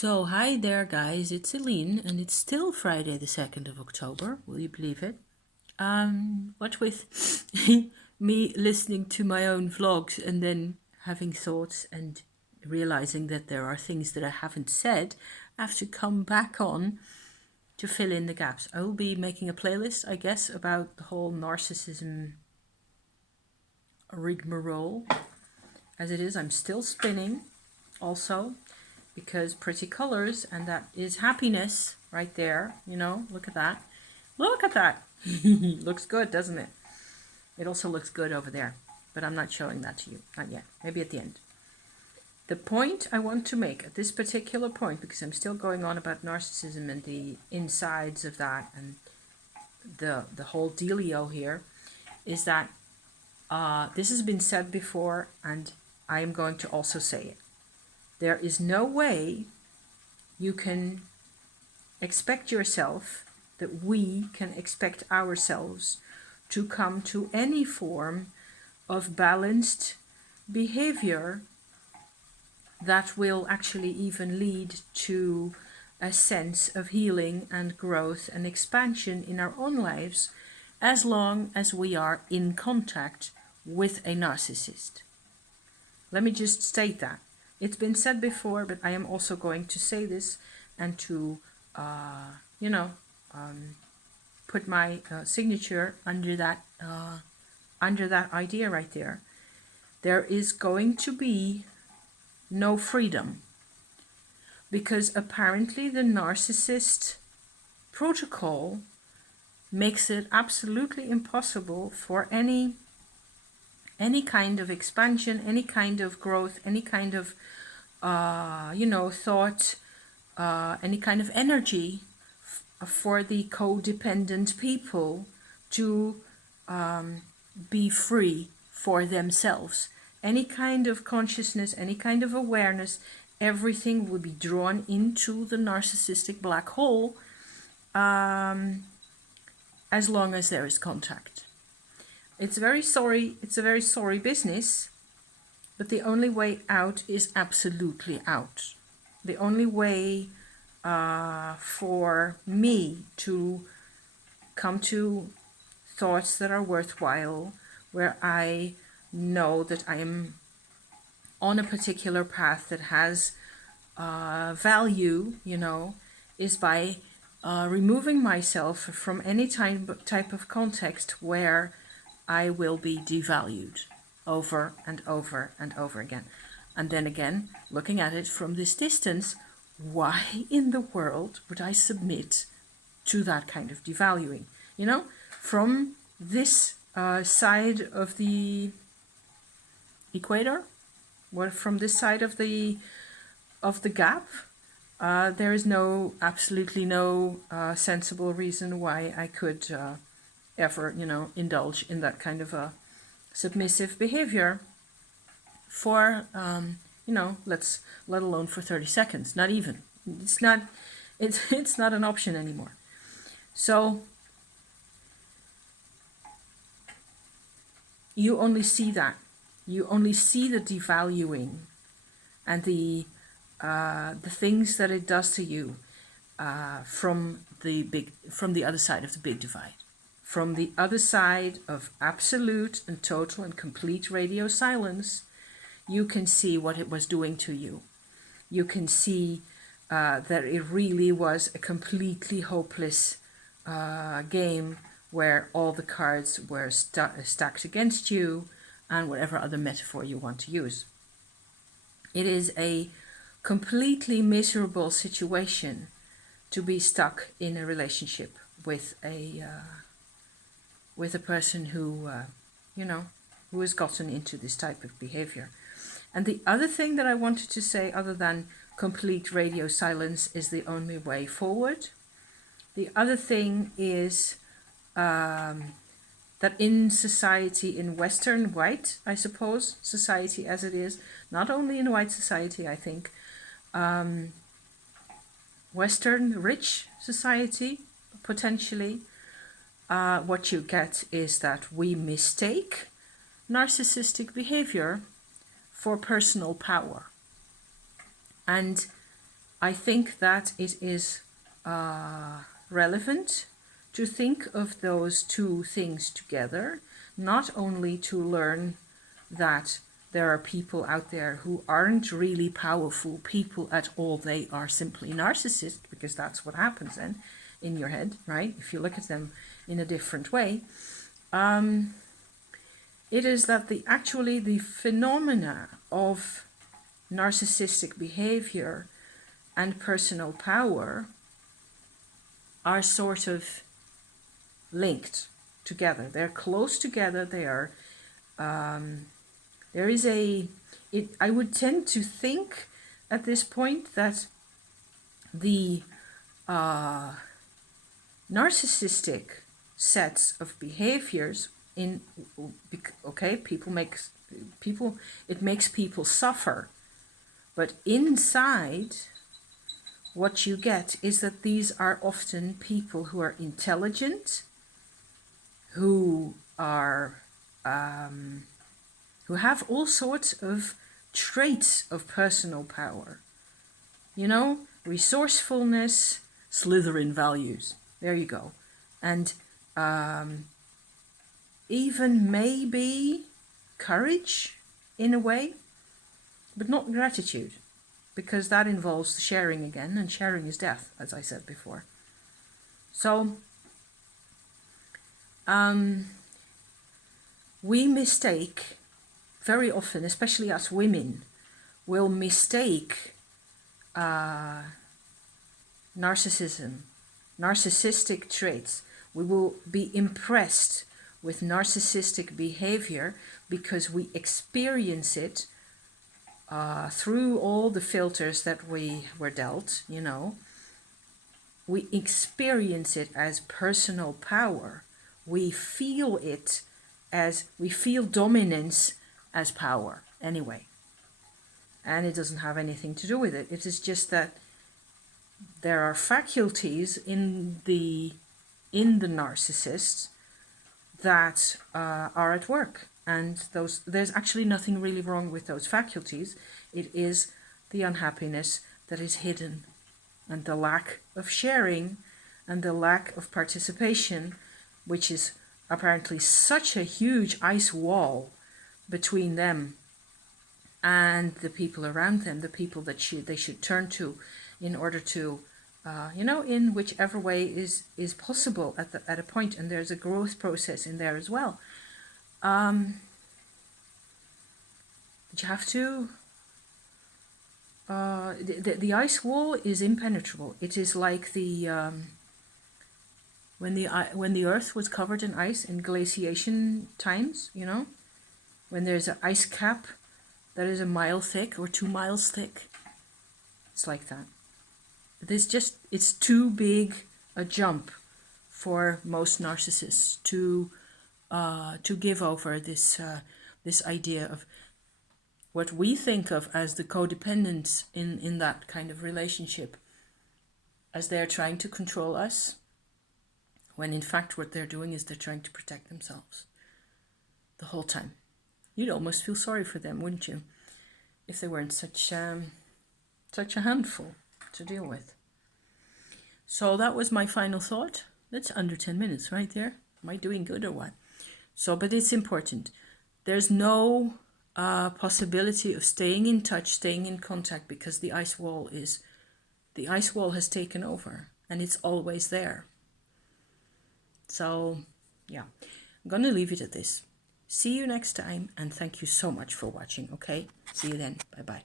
So, hi there guys, it's Celine and it's still Friday the 2nd of October, will you believe it? What with me listening to my own vlogs and then having thoughts and realizing that there are things that I haven't said, I have to come back on to fill in the gaps. I will be making a playlist, I guess, about the whole narcissism rigmarole. As it is, I'm still spinning also, because pretty colors, and that is happiness right there, you know, look at that. Look at that. Looks good, doesn't it? It also looks good over there, but I'm not showing that to you, not yet, maybe at the end. The point I want to make at this particular point, because I'm still going on about narcissism and the insides of that and the whole dealio here, is that this has been said before and I am going to also say it. There is no way you can expect yourself, that we can expect ourselves to come to any form of balanced behavior that will actually even lead to a sense of healing and growth and expansion in our own lives, as long as we are in contact with a narcissist. Let me just state that. It's been said before, but I am also going to say this and to, put my signature under that idea right there. There is going to be no freedom, because apparently the narcissist protocol makes it absolutely impossible for any kind of expansion, any kind of growth, any kind of, thought, any kind of energy for the codependent people to be free for themselves. Any kind of consciousness, any kind of awareness, everything will be drawn into the narcissistic black hole as long as there is contact. It's a very sorry business, but the only way out is absolutely out. The only way for me to come to thoughts that are worthwhile, where I know that I am on a particular path that has value, is by removing myself from any type of context where I will be devalued over and over and over again. And then again, looking at it from this distance, why in the world would I submit to that kind of devaluing? From this side of the equator, or from this side of the gap, there is absolutely no sensible reason why I could ever, indulge in that kind of a submissive behavior for, let alone for 30 seconds, not even. It's not an option anymore. So you only see that. You only see the devaluing and the things that it does to you from the other side of the big divide. From the other side of absolute and total and complete radio silence, you can see what it was doing to you. You can see that it really was a completely hopeless game where all the cards were stacked against you, and whatever other metaphor you want to use. It is a completely miserable situation to be stuck in a relationship with a person who, who has gotten into this type of behavior. And the other thing that I wanted to say, other than complete radio silence is the only way forward, the other thing is that in society, in Western white, I suppose, society as it is, not only in white society, I think, Western rich society, potentially, what you get is that we mistake narcissistic behavior for personal power. And I think that it is relevant to think of those two things together, not only to learn that there are people out there who aren't really powerful people at all, they are simply narcissists, because that's what happens then in your head, right? If you look at them in a different way. It is that actually the phenomena of narcissistic behavior and personal power are sort of linked together. They're close together. They are. There is I would tend to think at this point that the narcissistic sets of behaviors it makes people suffer, but inside what you get is that these are often people who are intelligent, who are who have all sorts of traits of personal power. You know, resourcefulness, Slytherin values. There you go. And even maybe courage in a way, but not gratitude, because that involves sharing again, and sharing is death, as I said before. So we mistake very often, especially us women, will mistake narcissism, narcissistic traits. We will be impressed with narcissistic behavior because we experience it through all the filters that we were dealt, you know. We experience it as personal power. We feel it as, we feel dominance as power anyway. And it doesn't have anything to do with it. It is just that there are faculties in the narcissist that are at work, and there's actually nothing really wrong with those faculties. It is the unhappiness that is hidden, and the lack of sharing and the lack of participation, which is apparently such a huge ice wall between them and the people around them, the people that they should turn to in order to in whichever way is possible at a point. And there's a growth process in there as well. But you have to, the ice wall is impenetrable. It is like the when the earth was covered in ice in glaciation times, you know, when there's an ice cap that is a mile thick or 2 miles thick. It's like that. It's too big a jump for most narcissists to give over this idea of what we think of as the codependence in that kind of relationship, as they're trying to control us, when in fact what they're doing is they're trying to protect themselves the whole time. You'd almost feel sorry for them, wouldn't you, if they weren't such a handful to deal with. So that was my final thought. That's under 10 minutes right there. Am I doing good or what? So, but it's important. There's no possibility of staying in touch, staying in contact, because the ice wall has taken over, and it's always there. So, yeah, I'm going to leave it at this. See you next time, and thank you so much for watching, okay? See you then. Bye-bye.